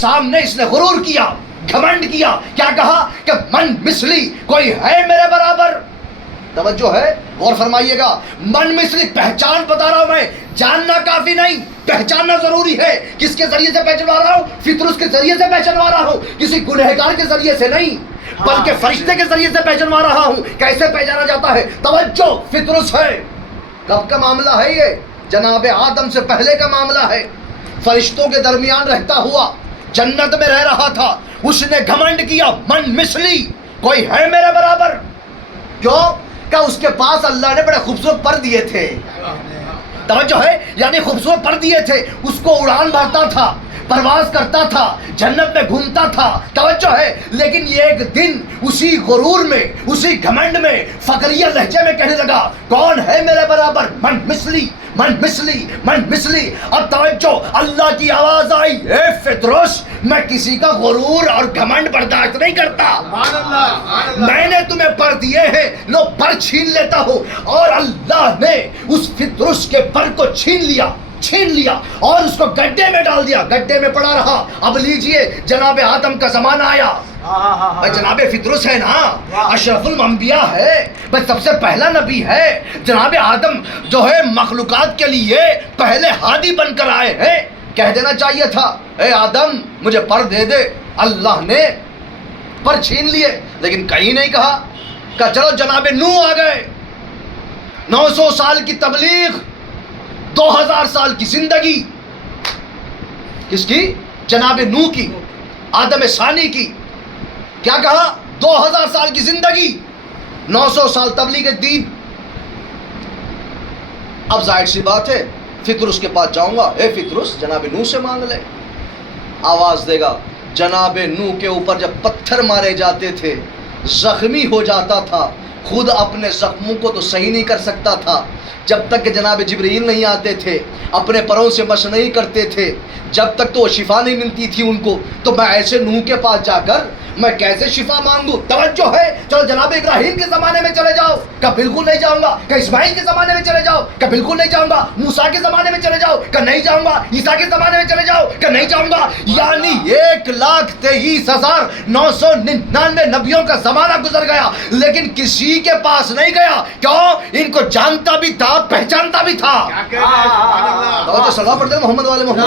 سامنے اس نے غرور کیا، گھمنڈ کیا، کیا کہا کہ من مثلی کوئی ہے میرے برابر. توجہ ہے، غور فرمائیے گا. من مثلی پہچان بتا رہا ہوں میں، جاننا کافی نہیں، پہچاننا ضروری ہے. کس کے ذریعے سے پہچانوا رہا ہوں؟ فطرس کے ذریعے سے پہچانوا رہا ہوں، کسی گنہگار کے ذریعے سے نہیں بلکہ فرشتے کے ذریعے سے پہچانوا رہا ہوں. کیسے پہچانا جاتا ہے؟ توجہ، فطرس ہے. کب کا معاملہ ہے یہ؟ جناب آدم سے پہلے کا معاملہ ہے. فرشتوں کے درمیان رہتا ہوا جنت میں رہ رہا تھا. اس نے گھمنڈ کیا، من مثلی کوئی ہے میرے برابر. کیوں کہ اس کے پاس اللہ نے بڑے خوبصورت پر دیے تھے. توجہ ہے، یعنی خوبصورت پر دیے تھے. اس کو اڑان بھرتا تھا، پرواز کرتا تھا، جنت میں گھومتا تھا. توجہ ہے، لیکن یہ ایک دن اسی غرور میں، اسی گھمنڈ میں، فقریہ لہجے میں کہنے لگا کون ہے میرے برابر؟ من مثلی، من مثلی، من مثلی. اب توجہ، اللہ کی آواز آئی، اے فطرس، میں کسی کا غرور اور گھمنڈ برداشت نہیں کرتا. میں نے تمہیں پر دیے ہیں، لو پر چھین لیتا ہوں. اور اللہ نے اس فطرس کے پر کو چھین لیا اور اس کو گڈھے میں ڈال دیا. گڈھے میں پڑا رہا. اب لیجئے، جناب آدم کا زمانہ آیا. جناب فطرس ہے نا، اشرف الانبیاء ہے، بس سب سے پہلا نبی ہے. جناب آدم جو ہے مخلوقات کے لیے پہلے ہادی بن کر آئے ہیں. کہہ دینا چاہیے تھا اے آدم مجھے پر دے دے. اللہ نے پر چھین لیے، لیکن کہیں نہیں کہا کہ چلو جناب نوح آ گئے. 900 سال کی تبلیغ، 2000 سال کی زندگی. کس کی؟ جناب نوح کی، آدم ثانی کی. کیا کہا؟ 2000 سال کی زندگی، 900 سال تبلیغ دین. اب ظاہر سی بات ہے فطرس کے پاس جاؤں گا. اے فطرس، جناب نوح سے مانگ لے. آواز دے گا. جناب نوح کے اوپر جب پتھر مارے جاتے تھے، زخمی ہو جاتا تھا، خود اپنے زخموں کو تو صحیح نہیں کر سکتا تھا جب تک کہ جناب جبرائیل نہیں آتے تھے، اپنے پروں سے مس نہیں کرتے تھے، جب تک تو شفا نہیں ملتی تھی ان کو. تو میں ایسے نوح کے پاس جا کر میں کیسے شفا مانگوں؟ توجہ ہے، چلو جناب ابراہیم کے زمانے میں چلے جاؤ، کہ بالکل نہیں جاؤں گا. کہ اسماعیل کے زمانے میں چلے جاؤ، کہ بالکل نہیں جاؤں گا. موسیٰ کے زمانے میں چلے جاؤ، کہ نہیں جاؤں گا. عیسیٰ کے زمانے میں چلے جاؤ، کہ نہیں جاؤں گا. یعنی 1,23,999 نبیوں کا زمانہ گزر گیا، لیکن کسی کے پاس نہیں گیا. کیوں؟ ان کو جانتا بھی تھا، پہچانتا بھی تھا. توجہ، صلوات پڑھتے ہیں محمد والے محمد.